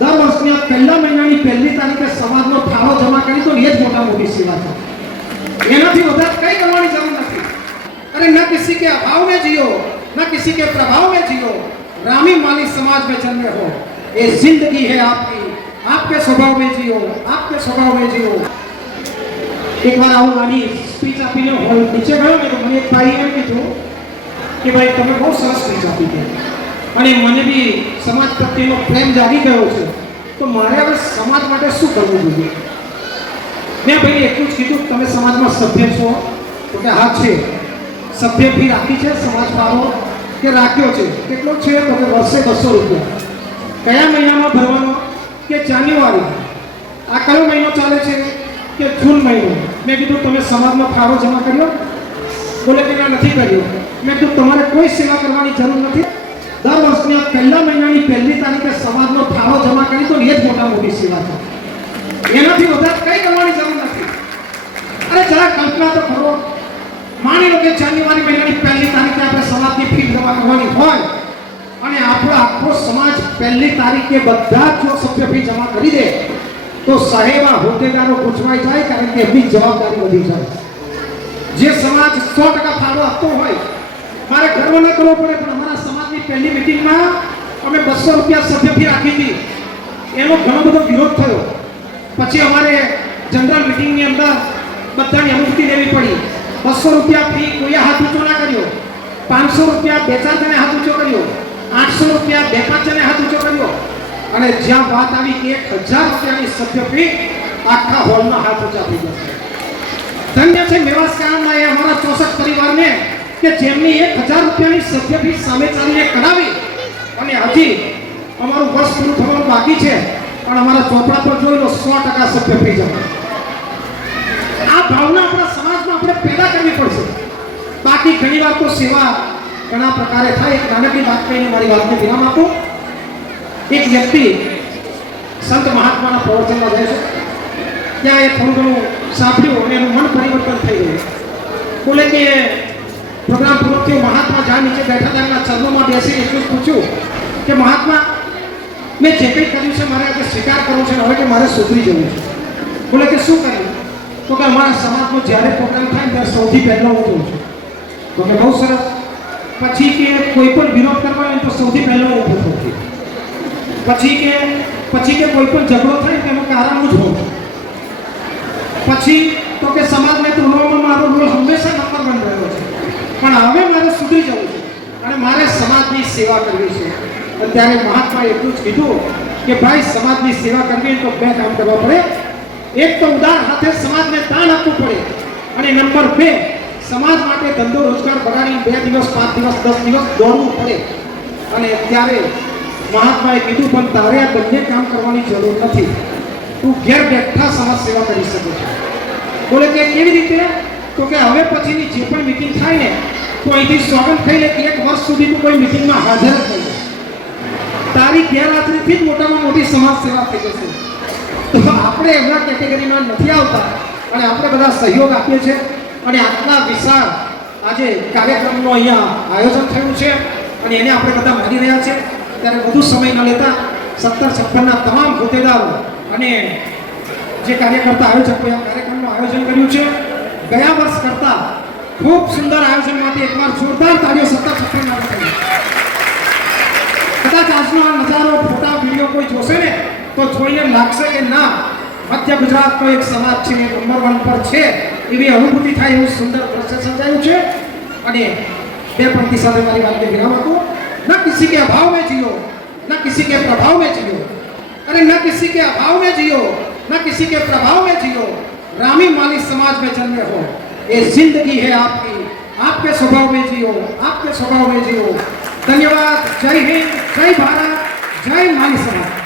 દર વર્ષની પહેલા મહિનાની પહેલી તારીખે સમાજનો ફાળો જમા કરી તો એ જ મોટા મોટી સેવા છે। એનાથી વધારે કઈ કરવાની જરૂર નથી। अरे न किसी के अभाव में जियो, न किसी के प्रभाव में जियो, रामी माली समाज में जन्मे हो, ये जिंदगी है आपकी, आपके स्वभाव में जियो, आपके स्वभाव में जियो। एक बार આવું નાની સ્પીચ આપીને હોલ નીચે ગયો ને તો મને એક ભાઈ એમ કીધું કે ભાઈ તમે બહુ સરસ સ્પીચ આપી છે અને મને બી સમાજ પ્રત્યેનો પ્રેમ જાગી ગયો છે, તો મારે હવે સમાજ માટે શું કરવું જોઈએ? મેં ભાઈ એટલું જ કીધું તમે સમાજમાં સભ્ય છો? તો કે હા છે। સભ્ય ફી રાખી છે સમાજ ફાળો કે રાખ્યો છે? કેટલો છે? તો કે વર્ષે 200 રૂપિયા। કયા મહિનામાં ભરવાનો? કે જાન્યુઆરી। આ કયો મહિનો ચાલે છે? કે જૂન મહિનો। મેં કીધું તમે સમાજમાં ફાળો જમા કર્યો? બોલે કે ના નથી કર્યો। મેં કીધું તમારે કોઈ સેવા કરવાની જરૂર નથી। દર વર્ષની પહેલા મહિનાની પહેલી તારીખે સમાજનો ફાળો જમા કરી તો એ જ મોટા મોટી સેવા છે। એનાથી વધારે કઈ કરવાની જરૂર નથી। અરે જરા કલ્પના તો કરો, માની લો કે જાન્યુઆરી મહિનાની પહેલી તારીખે આપણે સમાજની ફી જમા કરવાની હોય અને આપણો આખો સમાજ પહેલી તારીખે બધા જ જો સભ્ય ફી જમા કરી દે તો સાહેબા હોદ્દેદારો પૂછવાઈ જાય, કારણ કે એમની જવાબદારી વધી જાય। જે સમાજ 100% ફાળો આપતો હોય, મારે ગર્વ ન કરવો પડે પણ અમારા સમાજની પહેલી મીટિંગમાં અમે 200 રૂપિયા સભ્ય ફી રાખી હતી, એનો ઘણો બધો વિરોધ થયો। પછી અમારે જનરલ મીટિંગની અંદર બધાની અનુમતિ લેવી પડી। 200 રૂપિયા ફી કોઈએ હાથ ઊંચો ના કર્યો, 500 રૂપિયા 2-4 જણે હાથ ઊંચો કર્યો, 800 રૂપિયા 2-5 જણે હાથ ઊંચો કર્યો અને જ્યાં વાત આવી કે 1000 રૂપિયાની સભ્ય ફી, આખા હોલમાં હાથ ઊંચા થઈ ગયા। ધન્ય છે મેવાસકાંડમાં એ અમારા 64 પરિવારને કે જેમની 1000 રૂપિયાની સભ્ય ફી સામે ચાલીને કરાવી અને હજી અમારું વર્ષ પૂરું થવાનું બાકી છે પણ અમારા ચોપડા પર જોઈ લો 100% સભ્ય ફી જમા। આ ભાવના આપણા સમાજમાં આપણે પેદા કરવી પડશે। બાકી ઘણીવાર તો સેવા ઘણા પ્રકારે થાય। એક નાનકડી વાત કહીને મારી વાતને વિરામ આપું। એક વ્યક્તિ સંત મહાત્માના પ્રવચનમાં જાય છે, ત્યાં એ થોડું ઘણું સાંભળ્યું અને એનું મન પરિવર્તન થઈ ગયું। બોલે કે પ્રોગ્રામ પૂરો થયો, મહાત્મા જ્યાં નીચે બેઠા હતા એમના ચરણોમાં બેસીને એટલું પૂછ્યું કે મહાત્મા મેં જે કંઈ કર્યું છે મારે આજે સ્વીકાર કરવો છે, હવે કે મારે સુધરી જવું છે। બોલે કે શું કર્યું? તો કે અમારા સમાજનો જ્યારે પ્રોગ્રામ થાય ત્યારે સૌથી પહેલો હું જોઉં છું। તો કે બહુ સરસ। પછી કે કોઈ પણ વિરોધ કરવા હોય તો સૌથી પહેલો હું ઊભો થઉં છું। પછી કે કોઈ પણ ઝઘડો થાય તેનું કારણ હું જ હોઉં છું। પછી તો કે સમાજને તોડવામાં મારો રોલ હંમેશા નંબર 1 રહ્યો છે, પણ હવે મારે સુધરી જવું છે અને મારે સમાજની સેવા કરવી છે। અને ત્યારે મહાત્માએ એટલું જ કીધું કે ભાઈ સમાજની સેવા કરવી તો 2 કામ કરવા પડે। એક તો ઉદાર હાથે સમાજને દાન આપવું પડે અને નંબર 2 સમાજ માટે ધંધો રોજગાર બગાડીને 2 દિવસ 5 દિવસ 10 દિવસ દોડવું પડે। અને ત્યારે મહાત્માએ કીધું પણ તારે આ બંને કામ કરવાની જરૂર નથી, તું ઘેર બેઠા સમાજ સેવા કરી શકે છે। બોલે કે કેવી રીતે? તો કે હવે પછીની જે પણ મીટિંગ થાય ને તો અહીંથી સોગંદ થઈ લે કે 1 વર્ષ સુધી તું કોઈ મીટિંગમાં હાજર જ નહીં, તારી ગેરહાજરીથી જ મોટામાં મોટી સમાજ સેવા થઈ જશે। તો આપણે એમના કેટેગરીમાં નથી આવતા અને આપણે બધા સહયોગ આપીએ છીએ અને આટલા વિશાળ આજે કાર્યક્રમનું અહીંયા આયોજન થયું છે અને એને આપણે બધા માની રહ્યા છે। ત્યારે વધુ સમય ન લેતા 17 સભ્યના તમામ હોદ્દેદારો અને જે કાર્યકર્તા આયોજકોએ આ કાર્યક્રમનું આયોજન કર્યું છે, ગયા વર્ષ કરતાં ખૂબ સુંદર આયોજન માટે એકવાર જોરદાર તાળીઓ 17 સભ્યોના આપો। કદાચ આજનો આ નજારો, ફોટા, વિડીયો કોઈ જોશે ને તો જોઈને લાગશે કે ના, મધ્ય ગુજરાતનો એક સમાજ છે નંબર 1 પર છે, એવી અનુભૂતિ થાય એવું સુંદર દ્રશ્ય સર્જાયું છે। અને 2 પંક્તિ સાથે મારી વાતને વિરામ આપું। न किसी के अभाव में जियो, न किसी के प्रभाव में जियो, अरे न किसी के अभाव में जियो, न किसी के प्रभाव में जियो, रामी माली समाज में जन्मे हो, ये जिंदगी है आपकी, आपके स्वभाव में जियो, आपके स्वभाव में जियो। धन्यवाद। जय हिंद, जय भारत, जय माली समाज।